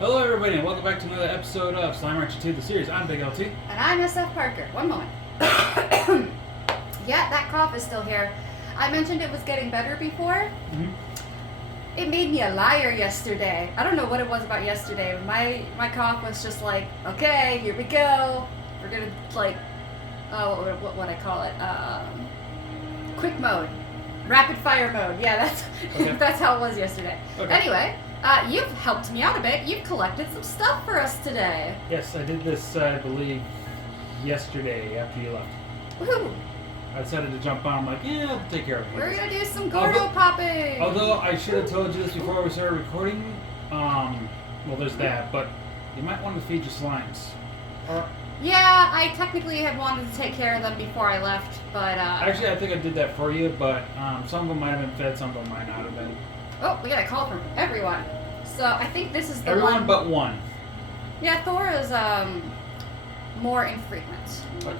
Hello everybody and welcome back to another episode of Slime Archer 2, the series. I'm Big LT. And I'm SFParker. One moment. Yeah, that cough is still here. I mentioned it was getting better before. It made me a liar yesterday. I don't know what it was about yesterday. My cough was just like, okay, here we go. We're gonna what I call it? Quick mode, rapid fire mode. Yeah, that's Okay. that's how it was yesterday. Okay. Anyway, you've helped me out a bit. You've collected some stuff for us today. Yes, I did this, I believe, yesterday after you left. Woohoo! I decided to jump on. I'm like, yeah, I'll take care of it. We're gonna do some Gordo popping. Although I should have told you this before we started recording. Well, there's that, but you might want to feed your slimes. Yeah, I technically had wanted to take care of them before I left, but Actually, I think I did that for you, but some of them might have been fed, some of them might not have been. oh, we got a call from everyone. So I think this is the Everyone one. but one. Yeah, Thor is more infrequent. Okay.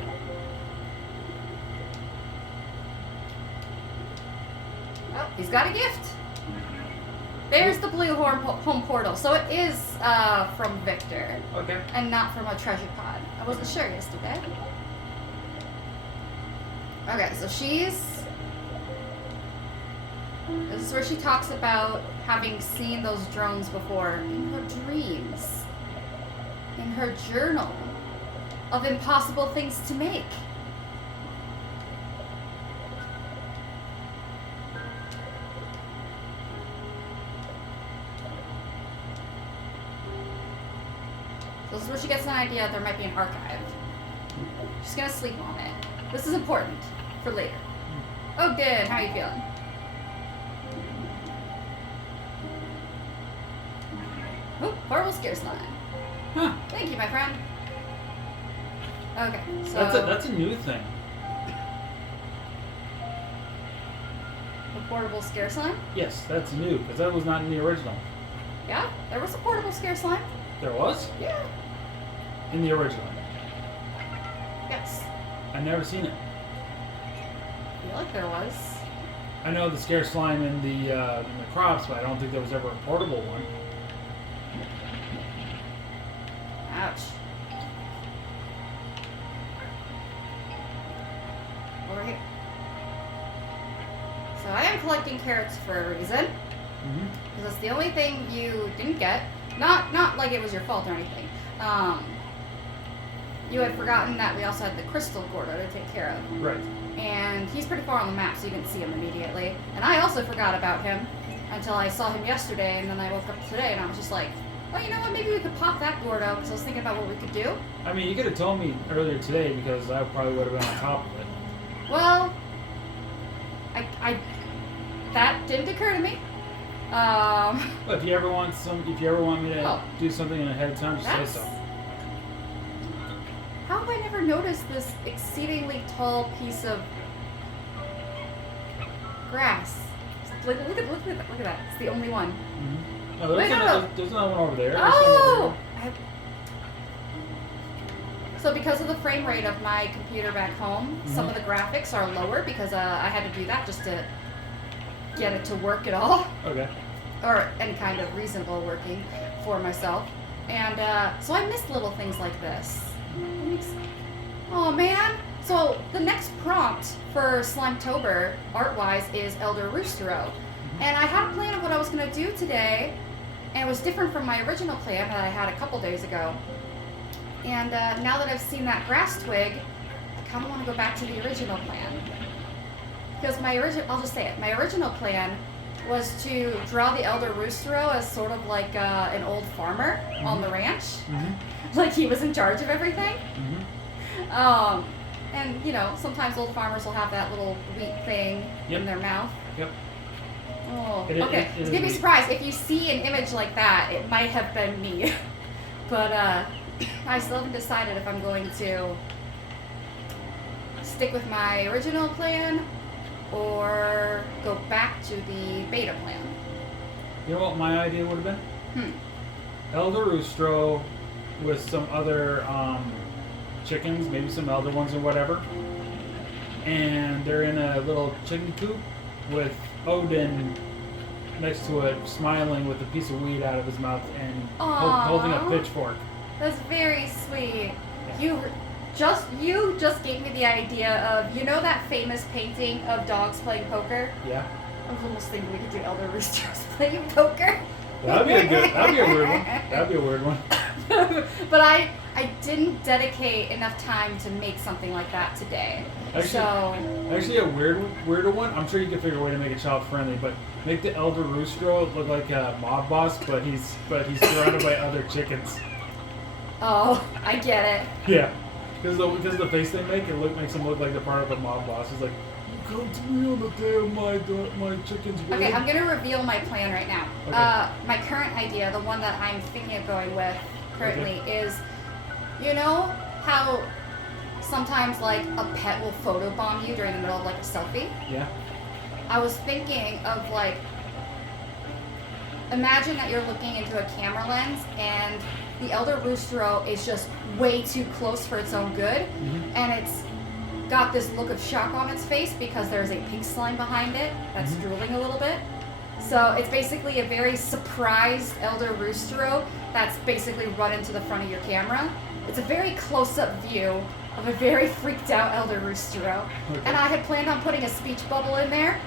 Oh, he's got a gift. There's the blue home portal. So it is from Victor Okay. and not from a treasure pod. I wasn't sure yesterday. Okay, so this is where she talks about having seen those drones before in her dreams, in her journal of impossible things to make. So this is where she gets an idea there might be an archive. She's gonna sleep on it. This is important for later. Oh, good. How are you feeling? Oh, horrible scare slime. Huh. Thank you, my friend. Okay, so That's a new thing. the portable scare slime. Yes, that's new, because that was not in the original. Yeah, there was a portable scare slime. There was? Yeah. In the original. Yes. I've never seen it. I feel like there was. I know the scare slime in the crops, but I don't think there was ever a portable one. Ouch. Over here. So I am collecting carrots for a reason. Mm-hmm. Because that's the only thing you didn't get. Not like it was your fault or anything. You had forgotten that we also had the crystal Gordo to take care of. Right. And he's pretty far on the map, so you didn't see him immediately. And I also forgot about him until I saw him yesterday, and then I woke up today, and I was just like, well, you know what, maybe we could pop that Gordo, because I was thinking about what we could do. I mean, you could have told me earlier today, because I probably would have been on top of it. Well, that didn't occur to me. But if you ever want me to Oh. do something ahead of time, just say That's... so. How have I never noticed this exceedingly tall piece of grass? Look at that. It's the only one. Mm-hmm. No, there's another one over there. There's some Oh! over there. So because of the frame rate of my computer back home, some of the graphics are lower because I had to do that just to get it to work at all. Okay. Or any kind of reasonable working for myself. And so I missed little things like this. Oh man! So the next prompt for Slimetober, art-wise, is Elder Roostero. And I had a plan of what I was going to do today, and it was different from my original plan that I had a couple days ago. And now that I've seen that grass twig, I kind of want to go back to the original plan. Because I'll just say it, my original plan was to draw the Elder Roostero as sort of like an old farmer on the ranch. Mm-hmm. Like he was in charge of everything. Mm-hmm. And you know, sometimes old farmers will have that little wheat thing in their mouth. Yep. Oh, It okay. is To give you a wheat. surprise, if you see an image like that, it might have been me. But I still haven't decided if I'm going to stick with my original plan or go back to the beta plan. You know what my idea would have been? Elder Roostero with some other chickens, maybe some elder ones or whatever. And they're in a little chicken coop with Odin next to it, smiling with a piece of weed out of his mouth and Aw. holding a pitchfork. That's very sweet. Yeah. You just gave me the idea of, you know that famous painting of dogs playing poker? Yeah. I was almost thinking we could do elder roosters playing poker. That'd be a weird one. That'd be a weird one. But I didn't dedicate enough time to make something like that today. Actually, a weirder one. I'm sure you can figure a way to make it child friendly, but make the elder roostro look like a mob boss, but he's surrounded by other chickens. Oh, I get it. Yeah, because the face they make, makes him look like they're part of a mob boss. He's like, "You come to me on the day of my chickens." Okay, wedding." I'm gonna reveal my plan right now. Okay. My current idea, the one that I'm thinking of going with currently, is, you know how sometimes like a pet will photobomb you during the middle of like a selfie? Yeah. I was thinking of like, imagine that you're looking into a camera lens and the elder roostero is just way too close for its own good, Mm-hmm. and it's got this look of shock on its face because there's a pink slime behind it that's Mhm. drooling a little bit. So it's basically a very surprised elder roostero that's basically run into the front of your camera. It's a very close-up view of a very freaked out elder roostero. Okay. And I had planned on putting a speech bubble in there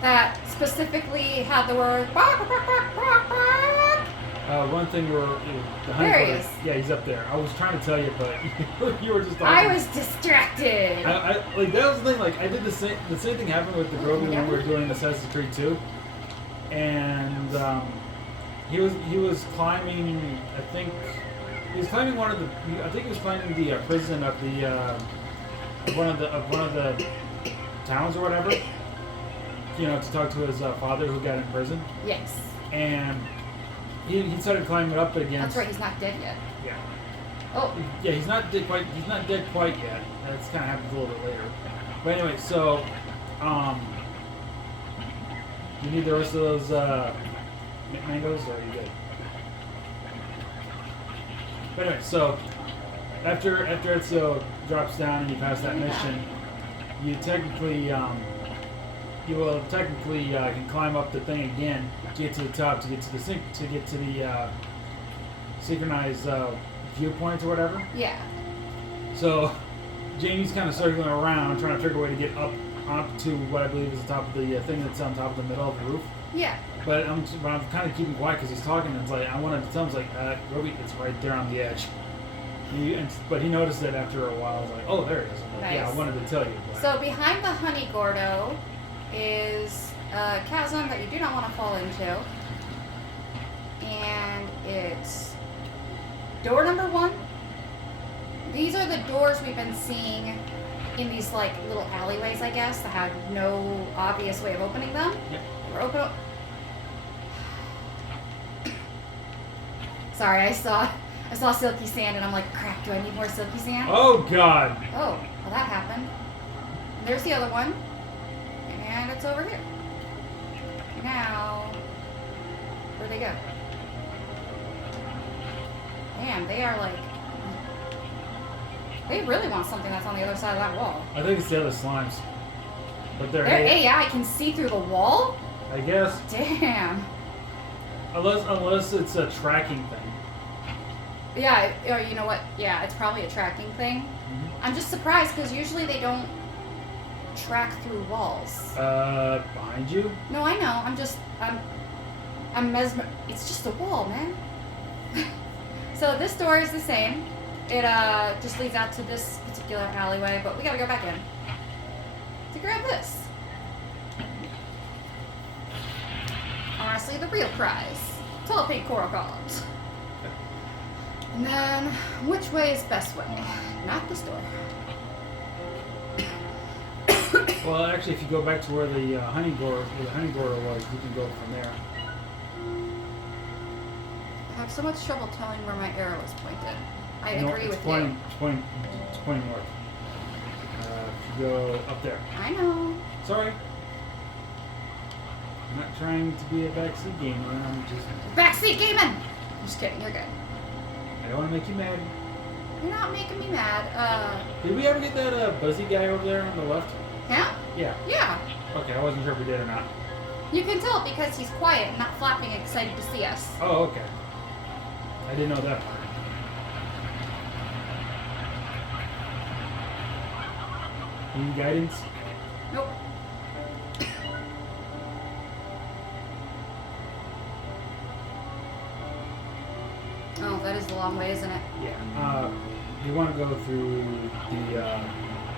that specifically had the word bark, bark, bark, bark, bark. One thing where the honey There he butter- is. Yeah, he's up there. I was trying to tell you, but you were just talking. I was distracted. I like that was the thing. Like I did the same thing happened with the Grogu when we were doing Assassin's Creed 2, and he was climbing. I think he was climbing he was climbing the prison of the one of the towns or whatever. You know, to talk to his father who got in prison, Yes. and he started climbing up against. That's right, he's not dead yet. Yeah. Oh, Yeah, he's not dead quite yet. That's kind of happens a little bit later. But anyway, so you need the rest of those mangoes, or are you good? But anyway, so after Ezio drops down and you pass that mission, you will technically can climb up the thing again to get to the top, to get to the synchronized viewpoint or whatever. yeah. So Jamie's kind of circling around, trying to figure a way to get up to what I believe is the top of the thing that's on top of the middle of the roof. Yeah. But I'm kind of keeping quiet because he's talking. And it's like I wanted to tell him, it's like, Roby, it's right there on the edge. But he noticed it after a while. I was like, oh, there it is. I'm like, yeah, I Nice. wanted to tell you. But So behind the honey gordo is a chasm that you do not want to fall into. And it's door number 1. These are the doors we've been seeing in these like little alleyways, I guess, that have no obvious way of opening them. Yep. We're open. Sorry, I saw silky sand and I'm like, crap, do I need more silky sand? Oh God! Oh, well that happened. There's the other one. And it's over here. Now, where'd they go? Damn, they are like... They really want something that's on the other side of that wall. I think it's the other slimes. But they're Hey, yeah, I can see through the wall? I guess. Damn. Unless it's a tracking thing. Yeah, you know what? Yeah, it's probably a tracking thing. Mm-hmm. I'm just surprised because usually they don't track through walls. Behind you? No, I know. I'm it's just a wall, man. So this door is the same. It just leads out to this particular alleyway, but we gotta go back in to grab this. Honestly, the real prize. Toilet paint coral columns. And then, which way is best way? Not this door. Well, actually, if you go back to where the honey gordo was, you can go from there. I have so much trouble telling where my arrow is pointed. I No, agree it's with pointing, you. It's pointing north. If you go up there. I know. Sorry. I'm not trying to be a backseat gamer. I'm just. Backseat gaming! Just kidding, you're good. I don't want to make you mad. You're not making me mad. Did we ever get that Buzzy guy over there on the left? Him? Yeah. Yeah. Okay, I wasn't sure if we did or not. You can tell because he's quiet and not flapping, excited to see us. Oh, okay. I didn't know that part. Any guidance? Nope. Oh, that is the long way, isn't it? Yeah. You want to go through the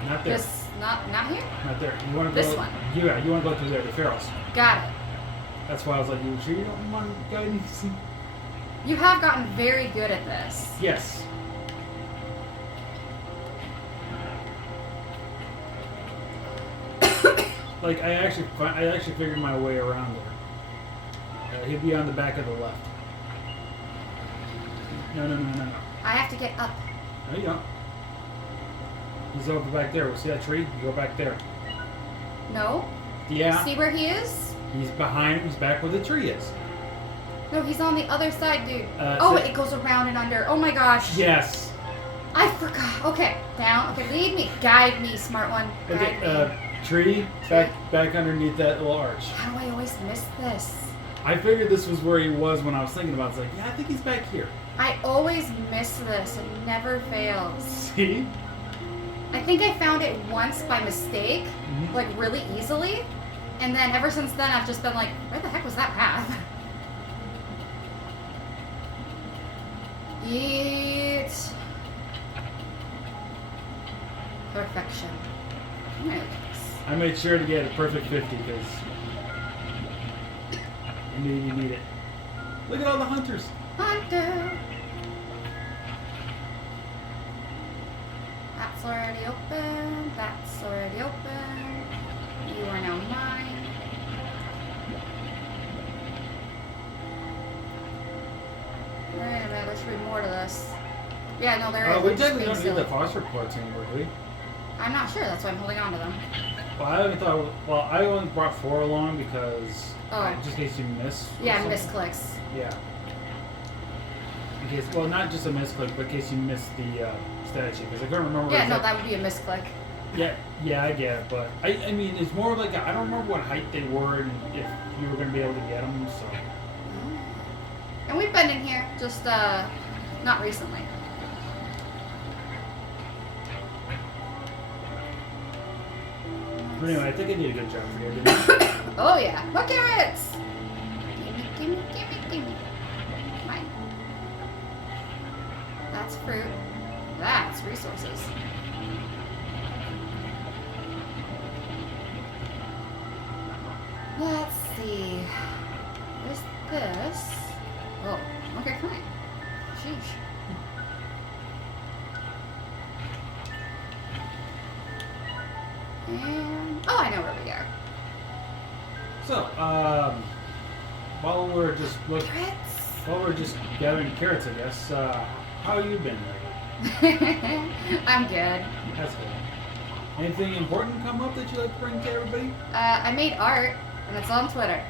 not there. This, not here? Not there. You want to go This one. Yeah, you want to go through there, the Pharaohs. Got it. That's why I was like, you sure you don't want guidance? You have gotten very good at this. Yes. Like I actually figured my way around there. He'd be on the back of the left. No. I have to get up. No, you don't. He's over back there. See that tree? You go back there. No? Yeah. See where he is? He's behind. He's back where the tree is. No, he's on the other side, dude. So- it goes around and under. Oh my gosh. Yes. I forgot. Okay, down. Okay, lead me. Guide me, smart one. Guide Okay. Tree back underneath that little arch. How do I always miss this? I figured this was where he was when I was thinking about it. It's like, yeah, I think he's back here. I always miss this. It never fails. See? I think I found it once by mistake, Mhm. like really easily. And then ever since then, I've just been like, where the heck was that path? Eat. Perfection. Nice. I made sure to get a perfect 50 because I knew you need it. Look at all the hunters. Hunter. That's already open. That's already open. You are now mine. Wait a minute, there should be more to this. Yeah, no, there is. We I'm just technically being don't need silly. the phosphor parts anymore, do we? I'm not sure, that's why I'm holding on to them. Well, I only brought 4 along because Oh. just in case you miss. or Yeah, something. misclicks. Yeah. In case, well, not just a misclick, but in case you missed the statue, because I couldn't remember. Yeah, no, exact- that would be a misclick. Yeah, I get it, but I mean, it's more like I don't remember what height they were and if you were gonna be able to get them. So And we've been in here, just not recently. but anyway, I think I did a good job here. Didn't I? Oh yeah, more carrots! Gimme. Mine. That's fruit. That's resources. Let's see. Where's this? Oh, okay, fine. Sheesh. And oh, I know where we are. So, while we're just Carrots. while we're just gathering carrots, I guess. How you been lately? I'm good. That's good. Anything important come up that you like to bring to everybody? I made art, and it's on Twitter.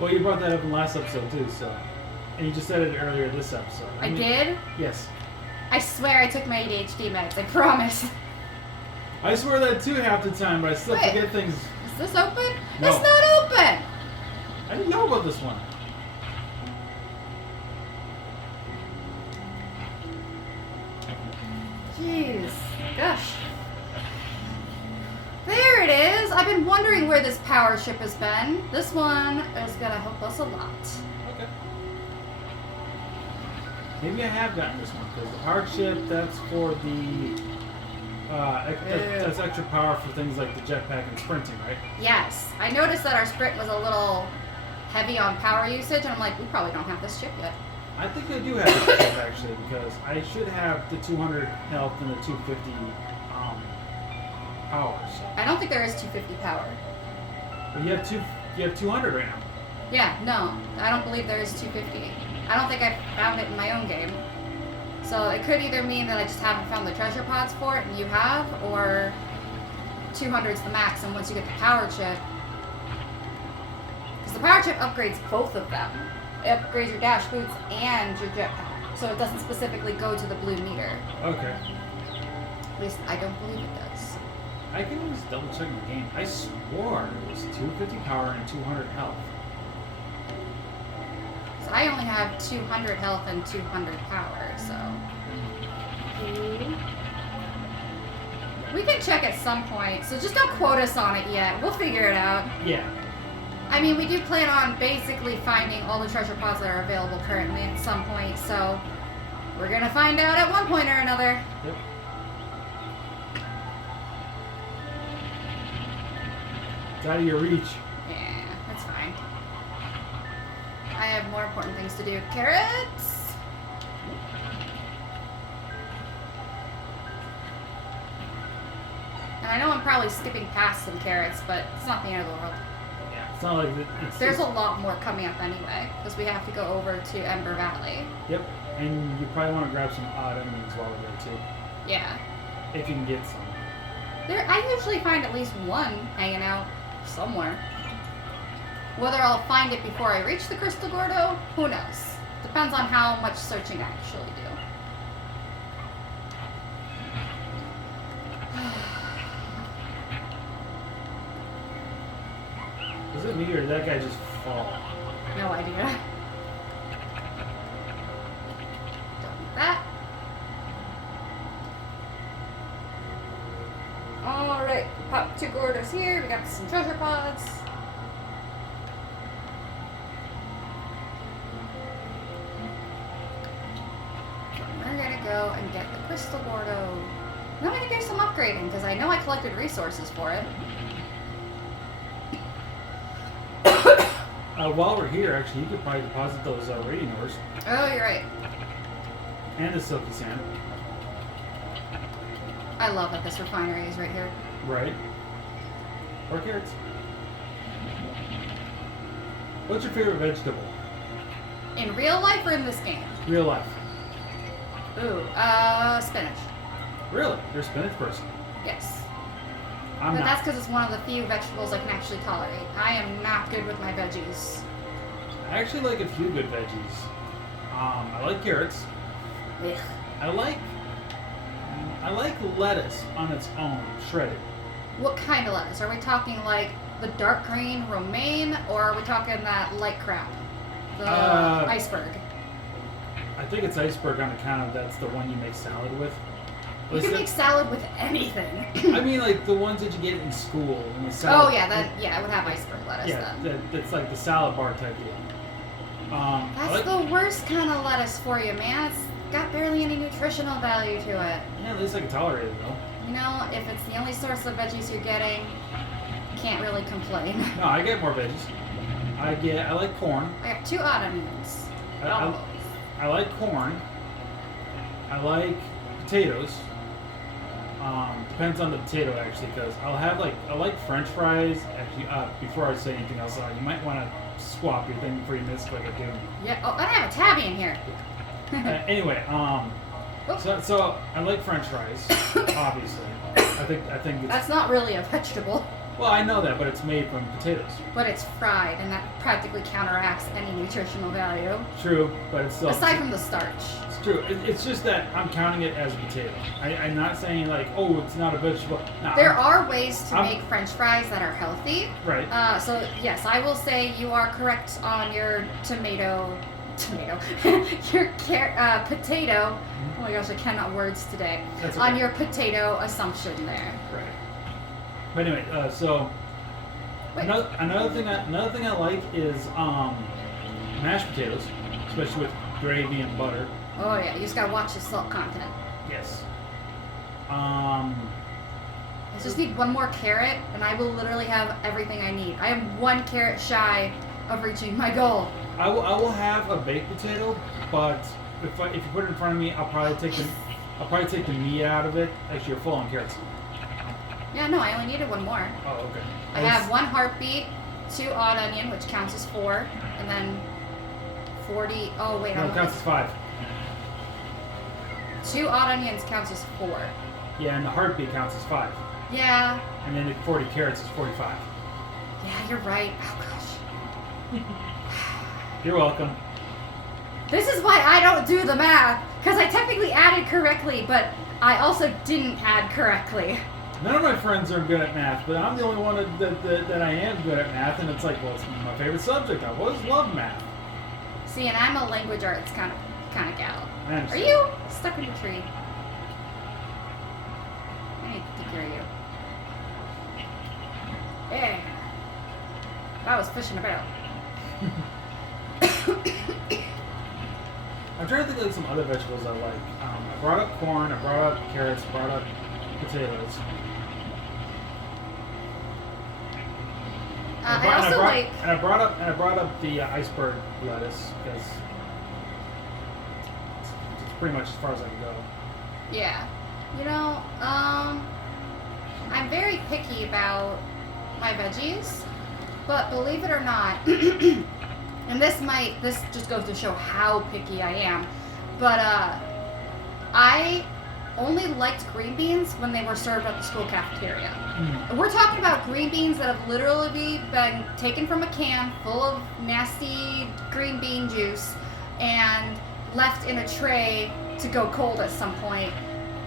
Well, you brought that up in the last episode too, so. And you just said it earlier this episode. I did? Yes. I swear I took my ADHD meds. I promise. I swear that too half the time, but I still Wait. forget things. Is this open? No. It's not open! I didn't know about this one. Jeez. Gosh. There it is! I've been wondering where this power ship has been. This one is gonna help us a lot. Okay. Maybe I have gotten this one because the power chip that's for the that's extra power for things like the jetpack and sprinting, right? Yes. I noticed that our sprint was a little heavy on power usage, and I'm like, we probably don't have this chip yet. I think I do have this chip actually because I should have the 200 health and the 250 power. So. I don't think there is 250 power. But you have 200 right now. Yeah, no. I don't believe there is 250. I don't think I found it in my own game. So it could either mean that I just haven't found the treasure pods for it and you have, or 200 is the max, and once you get the power chip... Because the power chip upgrades both of them. It upgrades your dash boots and your jetpack. So it doesn't specifically go to the blue meter. Okay. At least I don't believe it does. I can always double check the game. I swore it was 250 power and 200 health. So I only have 200 health and 200 power, so. We can check at some point, so just don't quote us on it yet. We'll figure it out. Yeah. I mean, we do plan on basically finding all the treasure pods that are available currently at some point, so we're gonna find out at one point or another. Yep. It's out of your reach. Yeah, that's fine. I have more important things to do. Carrots! And I know I'm probably skipping past some carrots, but it's not the end of the world. Yeah. It's not like There's a lot more coming up anyway, because we have to go over to Ember Valley. Yep. And you probably want to grab some odd enemies while we're there too. Yeah. If you can get some. I usually find at least one hanging out somewhere. Whether I'll find it before I reach the Crystal Gordo, who knows? Depends on how much searching I actually do. Is it me or did that guy just fall? No idea. Don't need that. Alright, pop 2 Gordos here. We got some treasure pods. So we're gonna go and get the Crystal Gordo. Then I'm gonna do some upgrading because I know I collected resources for it. While we're here, actually, you could probably deposit those radiant ores Oh, you're right. and the silky sand. I love that this refinery is right here. Right. Or carrots. What's your favorite vegetable? In real life or in this game? Real life. Ooh, spinach. Really? You're a spinach person. Yes. I'm But not. that's because it's one of the few vegetables I can actually tolerate. I am not good with my veggies. I actually like a few good veggies. I like carrots. Ugh. I like lettuce on its own, shredded. What kind of lettuce? Are we talking like the dark green romaine, or are we talking that light crap? The iceberg. I think it's iceberg on account of that's the one you make salad with. You can make salad with anything. I mean, like the ones that you get in school. In the salad, Oh yeah, I would have iceberg lettuce yeah, then. that's like the salad bar type deal. That's the worst kind of lettuce for you, man. It's got barely any nutritional value to it. Yeah, at least I can tolerate it though. You know, if it's the only source of veggies you're getting, can't really complain. No, I get more veggies. I like corn. I have 2 odd onions. I like corn. I like potatoes. Depends on the potato actually, because I like French fries. Actually, before I say anything else, you might want to swap your thing before you miss like I do. Yeah. Oh, I have a tabby in here. Anyway, so I like French fries, obviously. I think it's, That's not really a vegetable, well, I know that, but it's made from potatoes. but it's fried, and that practically counteracts any nutritional value. True, but it's still Aside from the starch. It's true. It's just that I'm counting it as a potato. I'm not saying like, oh, it's not a vegetable. No, There are ways to make French fries that are healthy. Right. So yes, I will say you are correct on your potato. Potato. Oh my gosh, I cannot words today. That's On okay. your potato assumption there. Right. But anyway, so Wait. another thing I like is mashed potatoes, especially with gravy and butter. Oh yeah, you just gotta watch the salt content. Yes. I just need 1 more carrot, and I will literally have everything I need. I am 1 carrot shy of reaching my goal. I will have a baked potato, but if you put it in front of me, I'll probably take the meat out of it. Actually, you're full on carrots. Yeah, no, I only needed 1 more. Oh, okay. I have 1 heartbeat, 2 odd onion, which counts as 4, and then 40. Oh wait, No, it counts as 5. 2 odd onions counts as 4. Yeah, and the heartbeat counts as 5. Yeah. And then 40 carrots is 45. Yeah, you're right. Oh gosh. You're welcome. This is why I don't do the math, because I technically added correctly, but I also didn't add correctly. None of my friends are good at math, but I'm the only one that I am good at math, and it's like, well, it's my favorite subject. I always loved math. See, and I'm a language arts kind of gal. I Are understand. you stuck in a tree? I need to hear you. Yeah. That was fishing about. I'm trying to think of some other vegetables I like. I brought up corn, I brought up carrots, I brought up potatoes. I also like. And I brought up the iceberg lettuce because it's pretty much as far as I can go. Yeah. You know, I'm very picky about my veggies, but believe it or not, and this just goes to show how picky I am, but I only liked green beans when they were served at the school cafeteria. Mm. We're talking about green beans that have literally been taken from a can full of nasty green bean juice and left in a tray to go cold at some point.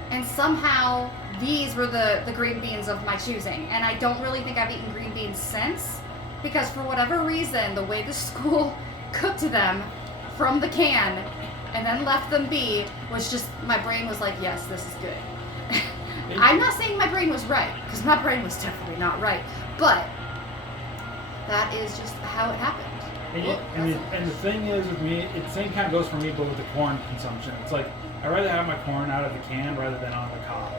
And somehow these were the green beans of my choosing. And I don't really think I've eaten green beans since, because for whatever reason, the way the school cooked them from the can and then left them be was just, my brain was like, yes, this is good. I'm not saying my brain was right, because my brain was definitely not right, but that is just how it happened. And the thing is with me, it the same kind of goes for me, but with the corn consumption. It's like, I'd rather have my corn out of the can rather than on the cob.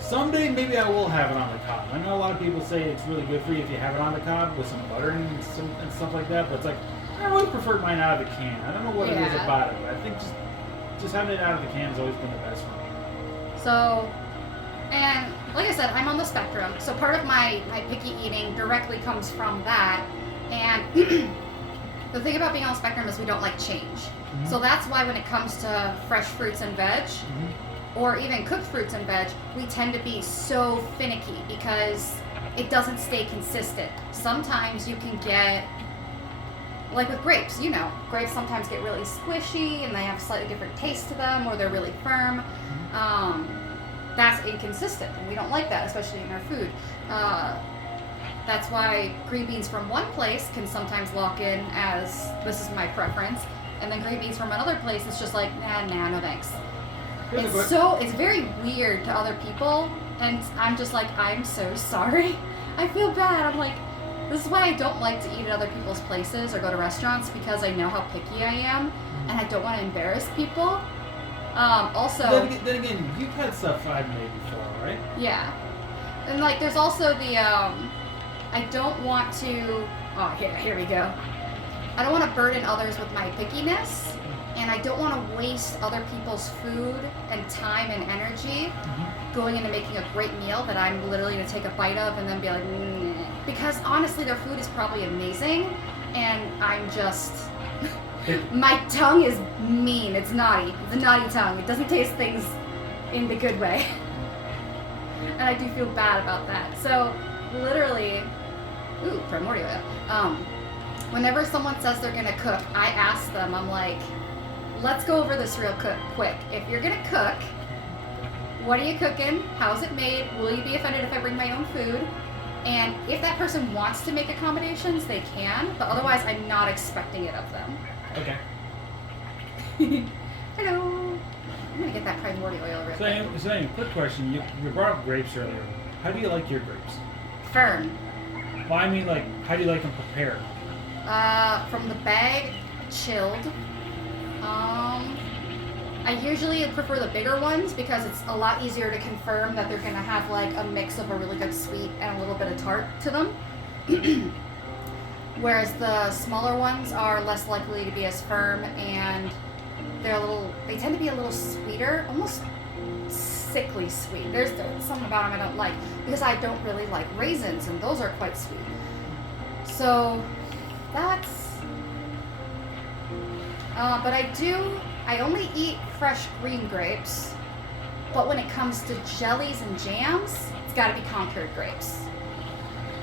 Someday maybe I will have it on the cob. I know a lot of people say it's really good for you if you have it on the cob with some butter and stuff like that, but it's like, I always preferred mine out of the can. I don't know what it is about it, but I think just having it out of the can has always been the best for me. So, and like I said, I'm on the spectrum, so part of my picky eating directly comes from that, and the thing about being on the spectrum is we don't like change. Mm-hmm. So that's why when it comes to fresh fruits and veg, Mm-hmm. or even cooked fruits and veg, we tend to be so finicky because it doesn't stay consistent. Sometimes you can get, like with grapes, you know, grapes sometimes get really squishy and they have slightly different taste to them, or they're really firm. That's inconsistent, and we don't like that, especially in our food. That's why green beans from one place can sometimes lock in as, this is my preference, and then green beans from another place, it's just like, nah, no thanks. It's very weird to other people, and I'm just like, I'm so sorry. I feel bad. I'm like, this is why I don't like to eat at other people's places or go to restaurants, because I know how picky I am, and I don't want to embarrass people. Also, then again, you've had stuff I've made before, right? yeah, and like, there's also the I don't want to. Oh, here we go. I don't want to burden others with my pickiness, and I don't want to waste other people's food and time and energy going into making a great meal that I'm literally going to take a bite of and then be like, because honestly, their food is probably amazing, and I'm just, my tongue is mean. It's naughty. It's a naughty tongue. It doesn't taste things in the good way, and I do feel bad about that. So literally, primordial oil. Whenever someone says they're gonna cook, I ask them, I'm like, let's go over this real quick. If you're gonna cook, what are you cooking? How's it made? Will you be offended if I bring my own food? And if that person wants to make accommodations, they can, but otherwise I'm not expecting it of them. Okay. Hello. I'm gonna get that primordial oil real quick. So anyway, quick question. You brought up grapes earlier. How do you like your grapes? Firm. Well, I mean, like, how do you like them prepared? From the bag, chilled. I usually prefer the bigger ones because it's a lot easier to confirm that they're gonna have like a mix of a really good sweet and a little bit of tart to them. Whereas the smaller ones are less likely to be as firm, and they tend to be a little sweeter, almost sickly sweet. There's something about them I don't like, because I don't really like raisins, and those are quite sweet. So that's, but I only eat fresh green grapes, but when it comes to jellies and jams, it's gotta be Concord grapes.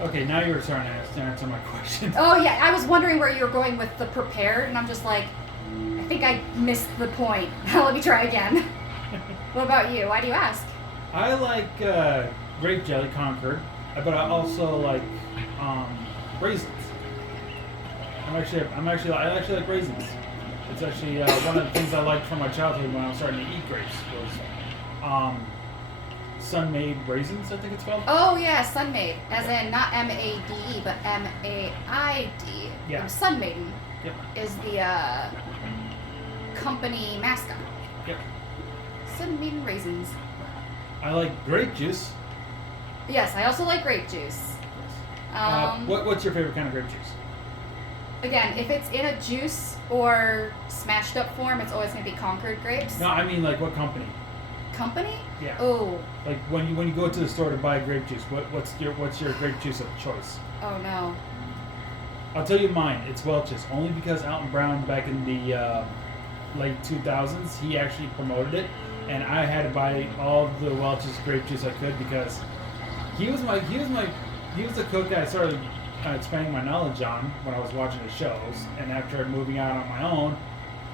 Okay, now you're starting to answer my question. Oh yeah, I was wondering where you were going with the prepared, and I'm just like, I think I missed the point. Let me try again. What about you? Why do you ask? I like grape jelly, Concord, but I also like raisins. I actually like raisins. It's actually one of the things I liked from my childhood when I was starting to eat grapes was sun-made raisins, I think it's called. Oh yeah, Sun-Maid, as in not M-A-D-E, but M-A-I-D. Yeah. Sun Maiden Yep. is the company mascot. Yep. Sun Maiden raisins. I like grape juice. Yes, I also like grape juice. What's your favorite kind of grape juice? Again, if it's in a juice or smashed up form, it's always going to be Concord grapes. No, I mean like what company? Company? Yeah. Oh. Like when you go to the store to buy grape juice, what's your grape juice of choice? Oh no. I'll tell you mine. It's Welch's, only because Alton Brown back in the late 2000s, he actually promoted it, and I had to buy all the Welch's grape juice I could because he was the cook that I started expanding my knowledge on when I was watching his shows, and after moving out on my own,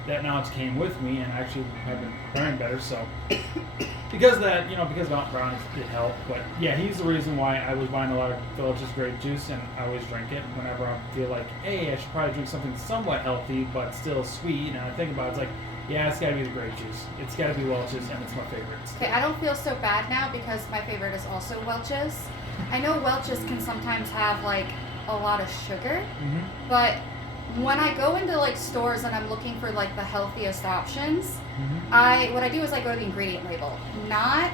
that knowledge came with me, and I actually have been learning better. So because of that, because of Alton Brown, it helped. But yeah, he's the reason why I was buying a lot of Welch's grape juice, and I always drink it whenever I feel like, hey, I should probably drink something somewhat healthy but still sweet. And I think about it, it's like, yeah, it's got to be the grape juice. It's got to be Welch's, and it's my favorite. Okay, I don't feel so bad now because my favorite is also Welch's. I know Welch's can sometimes have like a lot of sugar, but when I go into like stores and I'm looking for like the healthiest options, what I do is I go to the ingredient label, not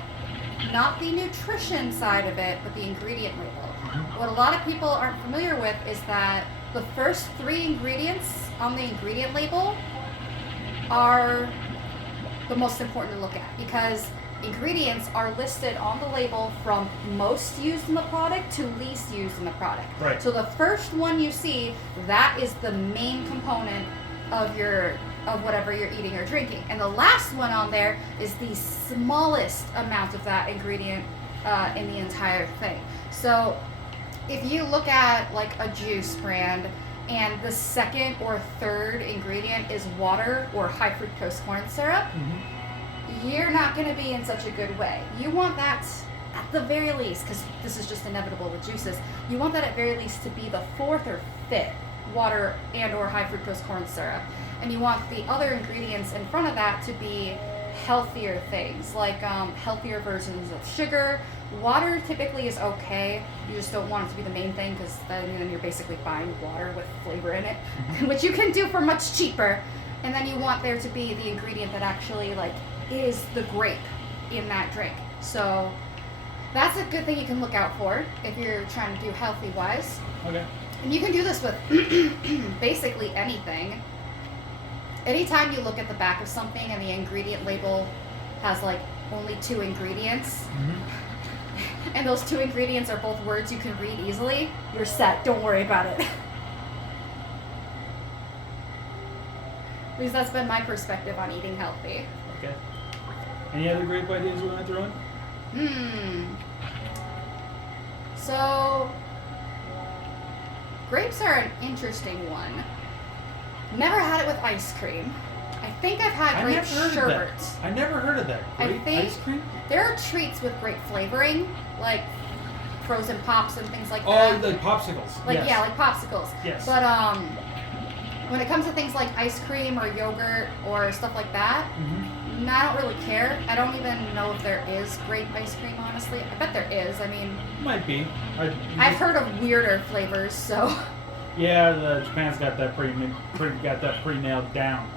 the nutrition side of it, but the ingredient label. What a lot of people aren't familiar with is that the first 3 ingredients on the ingredient label are the most important to look at, because ingredients are listed on the label from most used in the product to least used in the product. Right. So the first one you see, that is the main component of whatever you're eating or drinking. And the last one on there is the smallest amount of that ingredient in the entire thing. So if you look at like a juice brand and the second or third ingredient is water or high fructose corn syrup, you're not going to be in such a good way. You want that at the very least, because this is just inevitable with juices, you want that at very least to be the 4th or 5th water and or high fructose corn syrup. And you want the other ingredients in front of that to be healthier things, like healthier versions of sugar. Water typically is okay. You just don't want it to be the main thing, because then you're basically buying water with flavor in it, which you can do for much cheaper. And then you want there to be the ingredient that actually like is the grape in that drink. So that's a good thing you can look out for if you're trying to do healthy wise. Okay. And you can do this with basically anything. Anytime you look at the back of something and the ingredient label has like only 2 ingredients, and those 2 ingredients are both words you can read easily, you're set. Don't worry about it. Because that's been my perspective on eating healthy. Okay. Any other grape ideas you want to throw in? So, grapes are an interesting one. Never had it with ice cream. I think I've had grape sherbet. I never heard of that. Grape ice cream? There are treats with grape flavoring, like frozen pops and things like that. Oh, like popsicles. Like yes. Yeah, like popsicles. Yes. But when it comes to things like ice cream or yogurt or stuff like that, I don't really care. I don't even know if there is grape ice cream, honestly. I bet there is. I mean, might be. I've heard of weirder flavors, so. Yeah, Japan's got that pretty nailed down.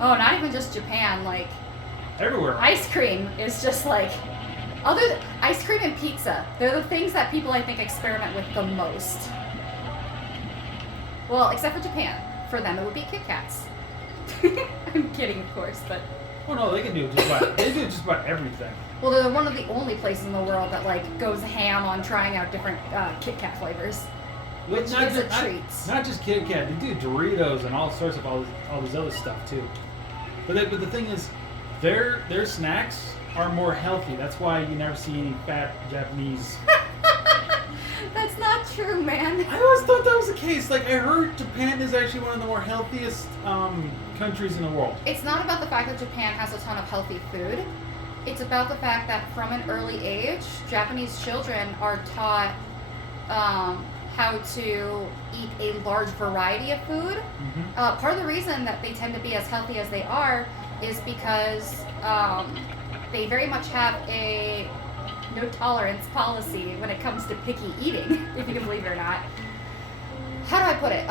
Oh, not even just Japan, like everywhere. Ice cream is just like ice cream and pizza. They're the things that people I think experiment with the most. Well, except for Japan. For them, it would be Kit Kats. I'm kidding, of course, but. Oh no, they can do just about everything. Well, they're one of the only places in the world that like goes ham on trying out different Kit Kat flavors. Which is a treat. Not just Kit Kat, they do Doritos and all sorts of all this other stuff too. But the thing is, their snacks are more healthy. That's why you never see any fat Japanese. That's not true, man. I always thought that was the case. Like, I heard Japan is actually one of the more healthiest countries in the world. It's not about the fact that Japan has a ton of healthy food. It's about the fact that from an early age, Japanese children are taught how to eat a large variety of food. Part of the reason that they tend to be as healthy as they are is because they very much have a no tolerance policy when it comes to picky eating, if you can believe it or not. How do I put it?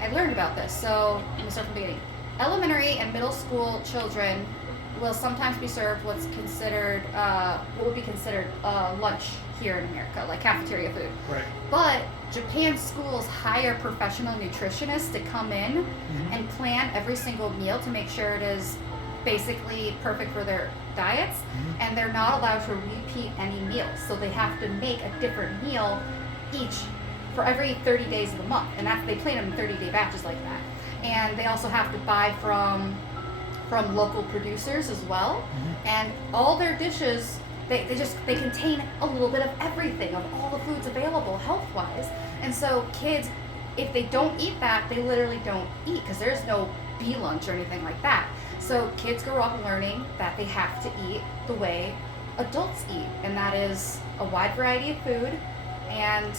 I learned about this, so let me start from the beginning. Elementary and middle school children will sometimes be served what would be considered lunch here in America, like cafeteria food. Right. But Japan schools hire professional nutritionists to come in and plan every single meal to make sure it is basically perfect for their diets, and they're not allowed to repeat any meals. So they have to make a different meal each for every 30 days of the month, and they plan them in 30-day batches like that. And they also have to buy from local producers as well, and all their dishes they contain a little bit of everything, of all the foods available health-wise. And so kids, if they don't eat that, they literally don't eat, because there's no B lunch or anything like that. So kids grow up learning that they have to eat the way adults eat, and that is a wide variety of food and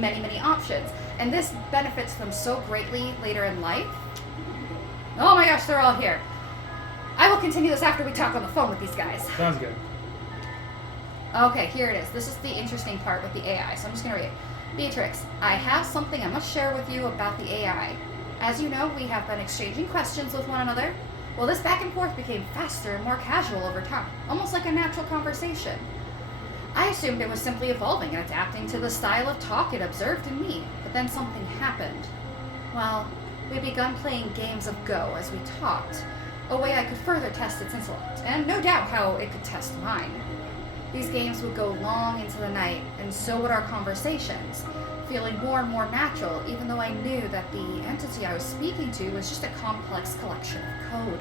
many, many options. And this benefits them so greatly later in life. Oh my gosh, they're all here. I will continue this after we talk on the phone with these guys. Sounds good. Okay, here it is. This is the interesting part with the AI, so I'm just going to read it. Beatrix, I have something I must share with you about the AI. As you know, we have been exchanging questions with one another. Well, this back and forth became faster and more casual over time, almost like a natural conversation. I assumed it was simply evolving and adapting to the style of talk it observed in me, but then something happened. Well, we'd begun playing games of Go as we talked, a way I could further test its intellect, and no doubt how it could test mine. These games would go long into the night, and so would our conversations, feeling more and more natural, even though I knew that the entity I was speaking to was just a complex collection of code.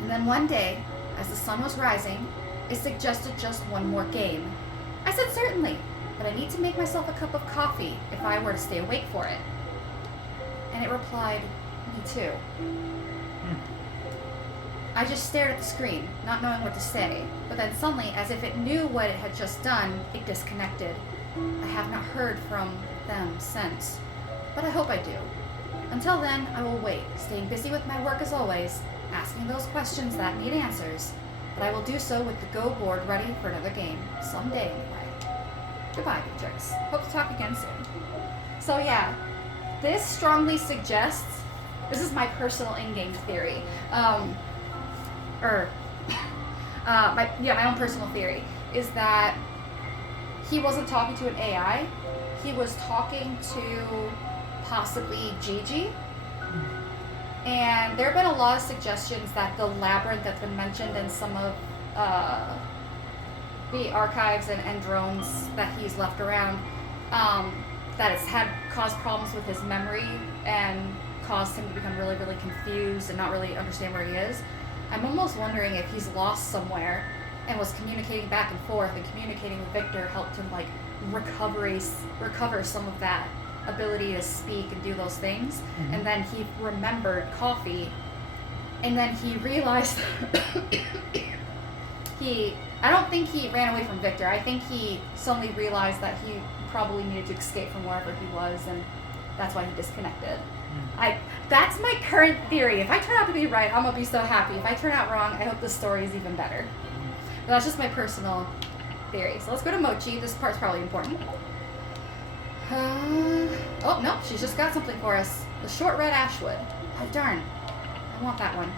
And then one day, as the sun was rising, it suggested just one more game. I said certainly, but I need to make myself a cup of coffee if I were to stay awake for it. And it replied, me too. I just stared at the screen, not knowing what to say, but then suddenly, as if it knew what it had just done, it disconnected. I have not heard from them since, but I hope I do. Until then, I will wait, staying busy with my work as always, asking those questions that need answers, but I will do so with the Go board ready for another game, someday anyway. Goodbye, Beatrix. Hope to talk again soon. So yeah, this strongly suggests, this is my personal in-game theory, my own personal theory, is that he wasn't talking to an AI, he was talking to possibly Gigi. And there have been a lot of suggestions that the labyrinth that's been mentioned in some of the archives and drones that he's left around, that it's caused problems with his memory and caused him to become really, really confused and not really understand where he is. I'm almost wondering if he's lost somewhere and was communicating back and forth, and communicating with Victor helped him like recover some of that ability to speak and do those things. And then he remembered coffee, and then he realized I don't think he ran away from Victor. I think he suddenly realized that he probably needed to escape from wherever he was, and that's why he disconnected. That's my current theory. If I turn out to be right, I'm gonna be so happy. If I turn out wrong, I hope the story is even better. But that's just my personal theory. So let's go to Mochi. This part's probably important. Oh, no, she's just got something for us. The short red ashwood. Oh, darn. I want that one.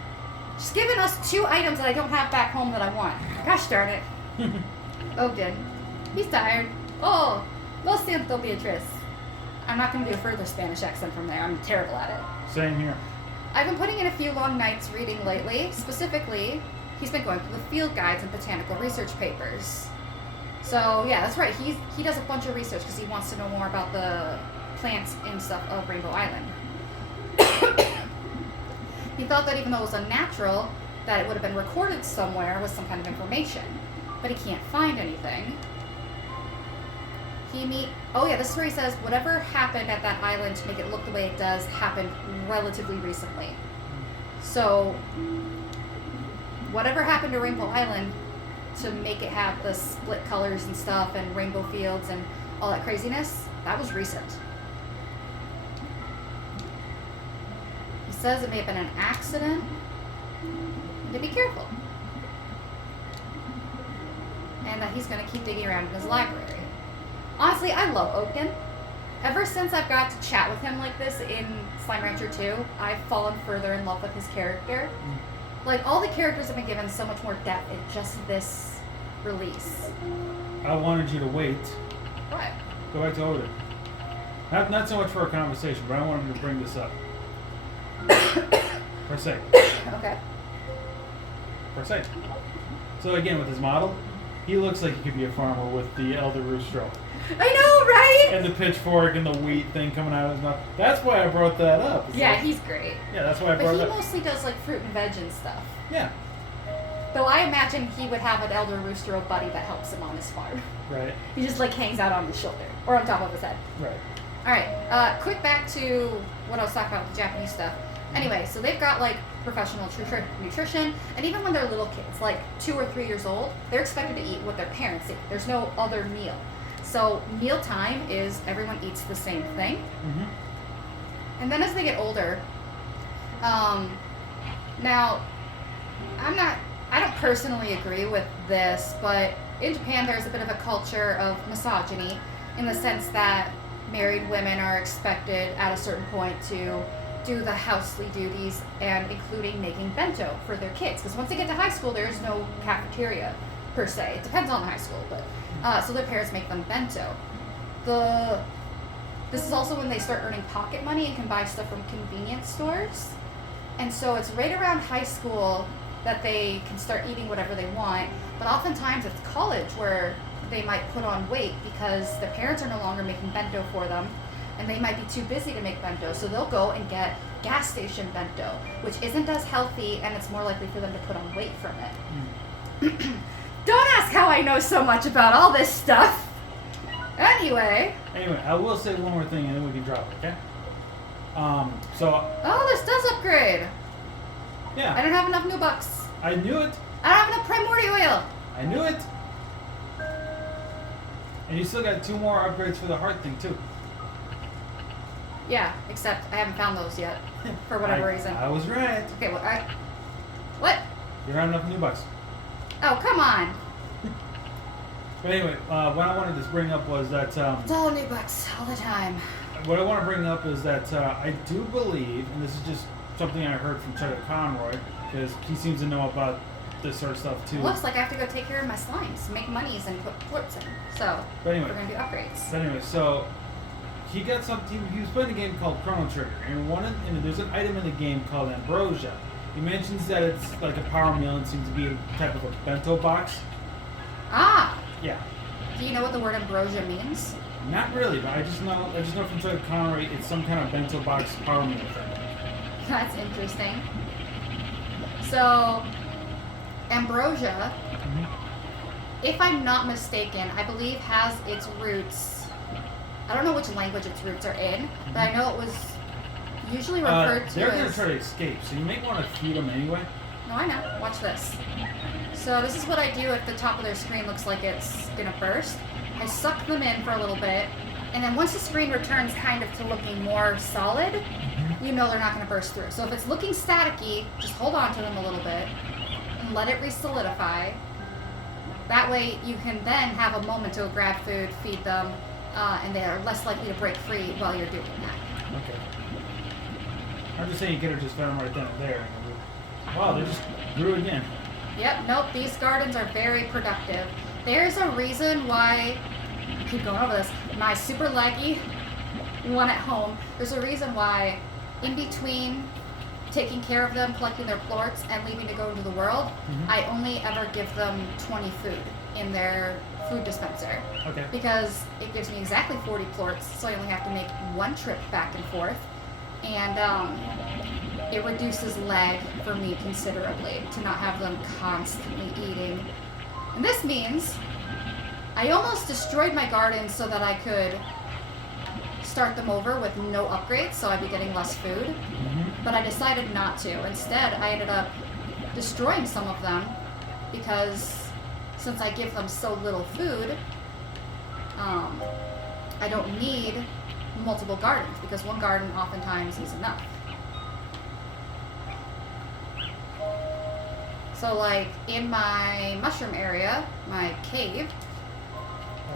She's given us 2 items that I don't have back home that I want. Gosh darn it. Ogden. He's tired. Oh, lo siento, Beatriz. I'm not going to do a further Spanish accent from there. I'm terrible at it. Same here. I've been putting in a few long nights reading lately. Specifically, he's been going through the field guides and botanical research papers. So, yeah, that's right. He does a bunch of research because he wants to know more about the plants and stuff of Rainbow Island. He thought that even though it was unnatural, that it would have been recorded somewhere with some kind of information. But he can't find anything. This is where he says, whatever happened at that island to make it look the way it does happened relatively recently. So, whatever happened to Rainbow Island to make it have the split colors and stuff and rainbow fields and all that craziness, that was recent. He says it may have been an accident. To be careful. And that he's going to keep digging around in his library. Honestly, I love Oaken. Ever since I've got to chat with him like this in Slime Rancher 2, I've fallen further in love with his character. Like, all the characters have been given so much more depth in just this release. I wanted you to wait. What? Go back to Odin. Not so much for a conversation, but I wanted to bring this up. For a sec. Okay. For a sec. So again, with his model, he looks like he could be a farmer with the Elder Roostro. I know, right? And the pitchfork and the wheat thing coming out of his mouth. That's why I brought that up. Yeah, like, he's great. Yeah, that's why I But brought he it up. mostly does like fruit and veg and stuff. Yeah. Though I imagine he would have an Elder Rooster buddy that helps him on his farm. Right. He just like hangs out on his shoulder or on top of his head. Right. All right, quick back to what I was talking about with the Japanese stuff. Anyway, so they've got like professional nutrition, and even when they're little kids, like 2 or 3 years old, they're expected to eat what their parents eat. There's no other meal. So mealtime is everyone eats the same thing. Mm-hmm. And then as they get older, now I don't personally agree with this, but in Japan there's a bit of a culture of misogyny in the sense that married women are expected at a certain point to do the housely duties and including making bento for their kids. Because once they get to high school, there's no cafeteria per se. It depends on the high school, but so their parents make them bento. This is also when they start earning pocket money and can buy stuff from convenience stores. And so it's right around high school that they can start eating whatever they want. But oftentimes it's college where they might put on weight because their parents are no longer making bento for them. And they might be too busy to make bento. So they'll go and get gas station bento, which isn't as healthy and it's more likely for them to put on weight from it. Don't ask how I know so much about all this stuff. Anyway, I will say one more thing and then we can drop it, okay? Oh, this does upgrade. Yeah. I don't have enough new bucks. I knew it. I don't have enough primordial oil. I knew it. And you still got 2 more upgrades for the heart thing too. Yeah, except I haven't found those yet for whatever reason. I was right. Okay, what? You don't have enough new bucks. Oh, come on. But anyway, what I wanted to bring up was that It's all new bucks all the time. what I want to bring up is that I do believe, and this is just something I heard from Chuck Conroy, because he seems to know about this sort of stuff too. Looks like I have to go take care of my slimes, make monies, and put quartz in. So, But anyway. we're going to do upgrades. But anyway, so he got something. He was playing a game called Chrono Trigger, and there's an item in the game called ambrosia. He mentions that it's like a power meal and seems to be a type of a bento box. Ah! Yeah. Do you know what the word ambrosia means? Not really, but I just know from Chuck Conroy it's some kind of bento box power meal thing. That's interesting. So, ambrosia, if I'm not mistaken, I believe has its roots. I don't know which language its roots are in, but I know it was usually referred to they're going to as... try to escape, so you may want to feed them anyway. No, I know. Watch this. So this is what I do if the top of their screen looks like it's going to burst. I suck them in for a little bit, and then once the screen returns kind of to looking more solid, you know they're not going to burst through. So if it's looking staticky, just hold on to them a little bit and let it re-solidify. That way you can then have a moment to grab food, feed them, and they are less likely to break free while you're doing that. Okay. I'm just saying you could have just fed them right then and there. Wow, they just grew again. Yep, nope, these gardens are very productive. There's a reason why, I keep going over this, my super laggy one at home, there's a reason why in between taking care of them, collecting their plorts, and leaving to go into the world, I only ever give them 20 food in their food dispenser. Okay. Because it gives me exactly 40 plorts, so I only have to make one trip back and forth. And it reduces lag for me considerably to not have them constantly eating. And this means I almost destroyed my garden so that I could start them over with no upgrades, so I'd be getting less food. But I decided not to. Instead, I ended up destroying some of them because since I give them so little food, I don't need multiple gardens because one garden oftentimes is enough. So like in my mushroom area, my cave,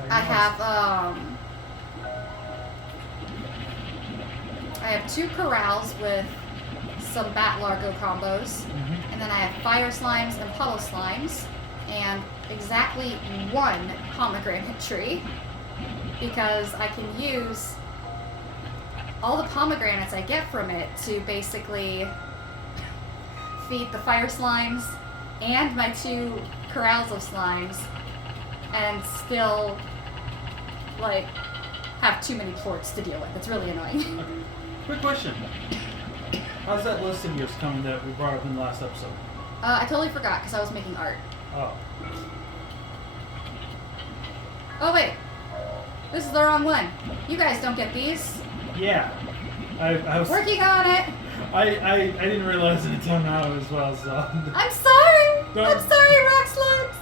I have 2 corrals with some bat largo combos, and then I have fire slimes and puddle slimes, and exactly 1 pomegranate tree, because I can use all the pomegranates I get from it to basically feed the fire slimes and my 2 corrals of slimes, and still like have too many plorts to deal with. It's really annoying. Okay. Quick question. How's that list of yours coming that we brought up in the last episode? I totally forgot because I was making art. Oh. Oh wait, this is the wrong one. You guys don't get these. Yeah. I was Working on it. I didn't realize it until now as well, so. I'm sorry. Don't- I'm sorry, rock slugs.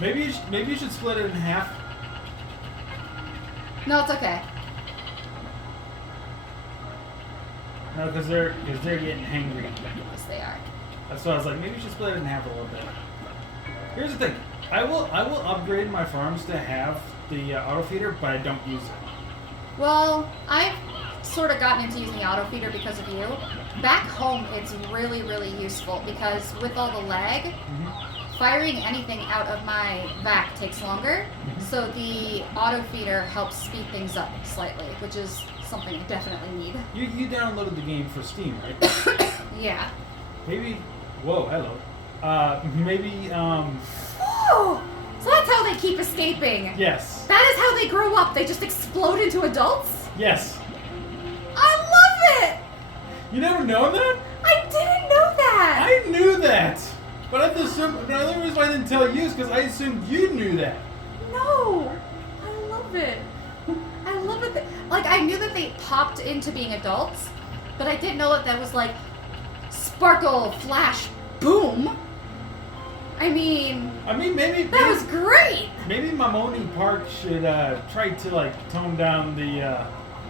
Maybe you should split it in half. No, it's okay. No, because they're getting hangry. Yes, they are. That's why I was like, maybe you should split it in half a little bit. Here's the thing. I will upgrade my farms to have the auto feeder, but I don't use it. Well, I've sort of gotten into using auto feeder because of you. Back home, it's really, really useful because with all the lag, firing anything out of my vac takes longer. So the auto feeder helps speed things up slightly, which is something I definitely need. You downloaded the game for Steam, right? Yeah. Maybe. Whoa, hello. Maybe. Oh, so that's how they keep escaping. Yes. That is how they grow up. They just explode into adults. Yes. I love it. You never known that? I didn't know that. I knew that. But I assumed, the only reason why I didn't tell you is because I assumed you knew that. No, I love it. I love it. Like, I knew that they popped into being adults, but I didn't know that was like sparkle, flash, boom. I mean maybe that was great. Maybe Mamoni Park should try to like tone down the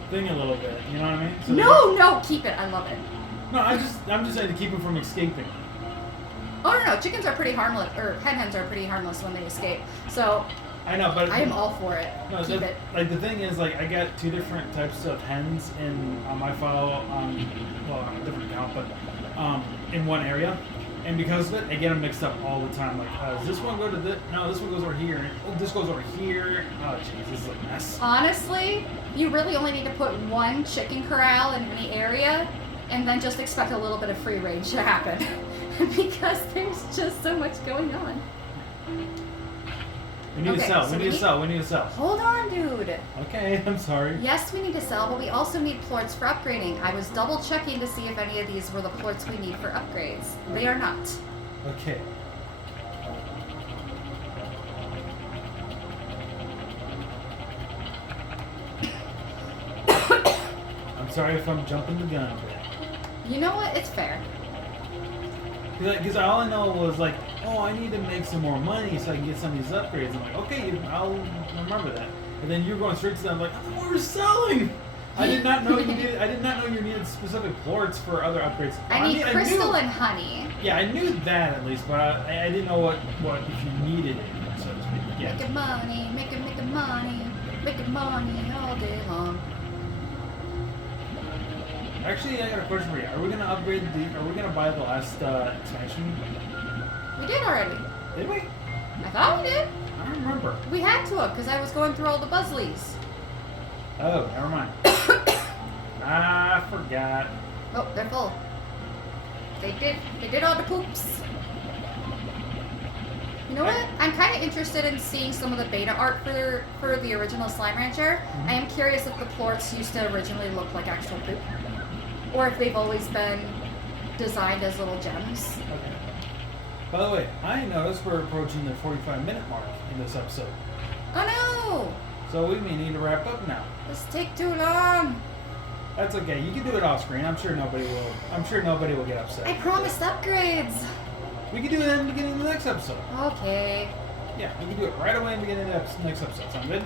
thing a little bit. You know what I mean? So No, keep it. I love it. No, I'm just saying to keep them from escaping. Oh no, chickens are pretty harmless, or hens are pretty harmless when they escape. So I know, but I am all for it. No, keep it. Like the thing is, like I got 2 different types of hens on my file on a different account, but in one area, and because of it, I get them mixed up all the time. Like, does this one go to this? No, this one goes over here. Oh, this goes over here. Oh, jeez, this is a mess. Honestly, you really only need to put 1 chicken corral in any area, and then just expect a little bit of free range to happen. Because there's just so much going on. We need to sell. We need to sell. Hold on, dude. Okay, I'm sorry. Yes, we need to sell, but we also need plorts for upgrading. I was double checking to see if any of these were the plorts we need for upgrades. They are not. Okay. I'm sorry if I'm jumping the gun a bit. You know what? It's fair. Because all I know was like, oh, I need to make some more money so I can get some of these upgrades. I'm like, okay, I'll remember that. And then you're going straight to them like, oh, we're selling. I did not know you needed specific plorts for other upgrades. I need crystal and honey. Yeah, I knew that at least, but I didn't know what if you needed it, so to speak. Yeah. Making money, making money all day long. Actually, I got a question for you. Are we gonna upgrade Are we gonna buy the last expansion? We did already. Did we? I thought we did. I don't remember. We had to have, because I was going through all the Buzzleys. Oh, never mind. I forgot. Oh, they're full. They did all the poops. You know what? I'm kind of interested in seeing some of the beta art for the original Slime Rancher. I am curious if the plorts used to originally look like actual poop, or if they've always been designed as little gems. Okay. By the way, I noticed we're approaching the 45-minute mark in this episode. Oh no! So we may need to wrap up now. This take too long. That's okay. You can do it off screen. I'm sure nobody will. I'm sure nobody will get upset. I promised upgrades. We can do it in the beginning of the next episode. Okay. Yeah, we can do it right away in the beginning of the next episode. Sound good?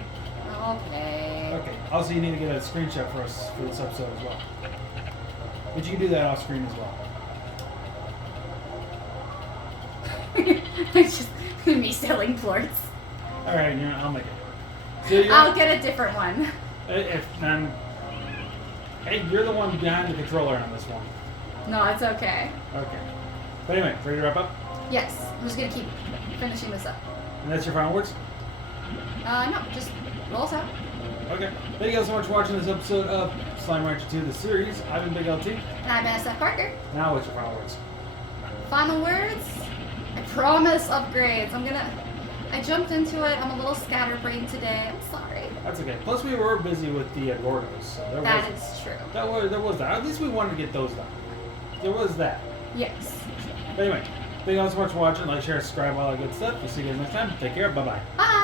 Okay. Okay. Also, you need to get a screenshot for us for this episode as well. But you can do that off screen as well. It's just me selling plorts. All right, I'll make it. So I'll get a different one. Hey, you're the one behind the controller on this one. No, it's okay. Okay. But anyway, ready to wrap up? Yes. I'm just gonna keep finishing this up. And that's your final words? No, just roll us out. Okay. Thank you guys so much for watching this episode of Slime Rancher 2, the series. I've been Big LT. And I'm SFParker. Now, what's your final words? Final words? I promise upgrades. I jumped into it. I'm a little scatterbrained today. I'm sorry. That's okay. Plus, we were busy with the Gordos, so That is true. there was that. At least we wanted to get those done. There was that. Yes. But anyway, thank you guys so much for watching. Like, share, subscribe, all that good stuff. We'll see you guys next time. Take care. Bye-bye. Bye.